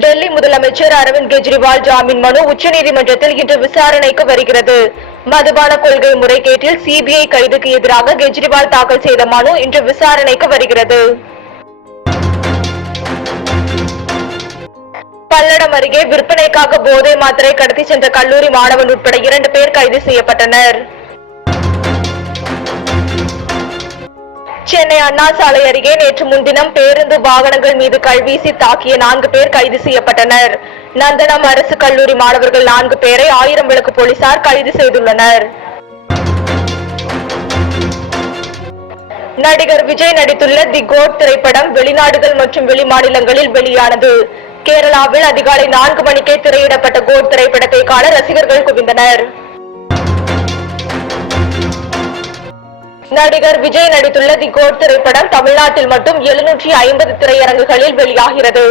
டெல்லி முதலமைச்சர் அரவிந்த் கெஜ்ரிவால் ஜாமீன் மனு உச்சநீதிமன்றத்தில் இன்று விசாரணைக்கு வருகிறது. மதுபான கொள்கை முறைகேட்டில் சிபிஐ கைதுக்கு எதிராக கெஜ்ரிவால் தாக்கல் செய்த மனு இன்று விசாரணைக்கு வருகிறது. பல்லடம் அருகே விற்பனைக்காக போதை மாத்திரை கடத்தி சென்ற கல்லூரி மாணவன் உட்பட 2 பேர் கைது செய்யப்பட்டனர். சென்னை அண்ணா சாலை அருகே நேற்று முன்தினம் பேருந்து வாகனங்கள் மீது கல்வீசி தாக்கிய 4 பேர் கைது செய்யப்பட்டனர். நந்தனம் அரசு கல்லூரி மாணவர்கள் 4 பேரை 1000 விளக்கு போலீசார் கைது செய்துள்ளனர். நடிகர் விஜய் நடித்துள்ள தி கோட் திரைப்படம் வெளிநாடுகள் மற்றும் வெளிமாநிலங்களில் வெளியானது. கேரளாவில் அதிகாலை 4 மணிக்கே திரையிடப்பட்ட கோட் திரைப்படத்தை காண ரசிகர்கள் குவிந்தனர். நடிகர் விஜய் நடித்துள்ள தி கோட் திரைப்படம் தமிழ்நாட்டில் மட்டும் 750 திரையரங்குகளில் வெளியாகிறது.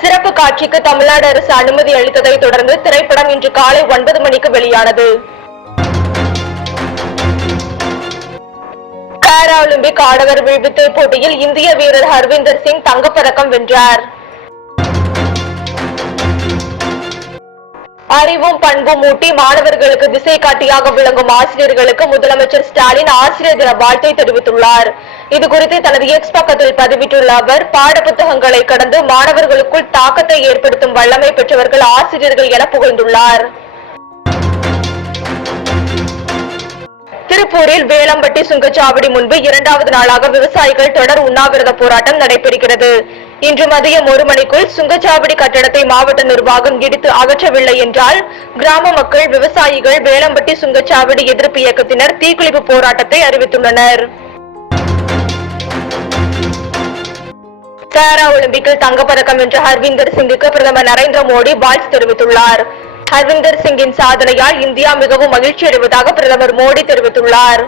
சிறப்பு காட்சிக்கு தமிழ்நாடு அரசு அனுமதி அளித்ததை தொடர்ந்து திரைப்படம் இன்று காலை 9 மணிக்கு வெளியானது. பாரா ஒலிம்பிக் ஆடவர் வில்வித்தை போட்டியில் இந்திய வீரர் ஹர்விந்தர் சிங் தங்கப்பதக்கம் வென்றார். அறிவும் பண்பும் ஊட்டி மாணவர்களுக்கு திசை காட்டியாக விளங்கும் ஆசிரியர்களுக்கு முதலமைச்சர் ஸ்டாலின் ஆசிரியர் தின வாழ்த்தை தெரிவித்துள்ளார். இதுகுறித்து தனது எக்ஸ் பக்கத்தில் பதிவிட்டுள்ள அவர், பாடப்புத்தகங்களை கடந்து மாணவர்களுக்குள் தாக்கத்தை ஏற்படுத்தும் வல்லமை பெற்றவர்கள் ஆசிரியர்கள் என புகழ்ந்துள்ளார். திருப்பூரில் வேலம்பட்டி சுங்கச்சாவடி முன்பு 2வது நாளாக விவசாயிகள் தொடர் உண்ணாவிரத போராட்டம் நடைபெறுகிறது. இன்று மதியம் 1 மணிக்குள் சுங்கச்சாவடி கட்டடத்தை மாவட்ட நிர்வாகம் இடித்து அகற்றவில்லை என்றால் கிராம மக்கள், விவசாயிகள், வேலம்பட்டி சுங்கச்சாவடி எதிர்ப்பு இயக்கத்தினர் தீக்குளிப்பு போராட்டத்தை அறிவித்துள்ளனர். பாரா ஒலிம்பிக்கில் தங்கப்பதக்கம் வென்ற ஹர்விந்தர் சிங்குக்கு பிரதமர் நரேந்திர மோடி வாழ்த்து தெரிவித்துள்ளார். ஹர்விந்தர் சிங்கின் சாதனையால் இந்தியா மிகவும் மகிழ்ச்சி அடைவதாக பிரதமர் மோடி தெரிவித்துள்ளார்.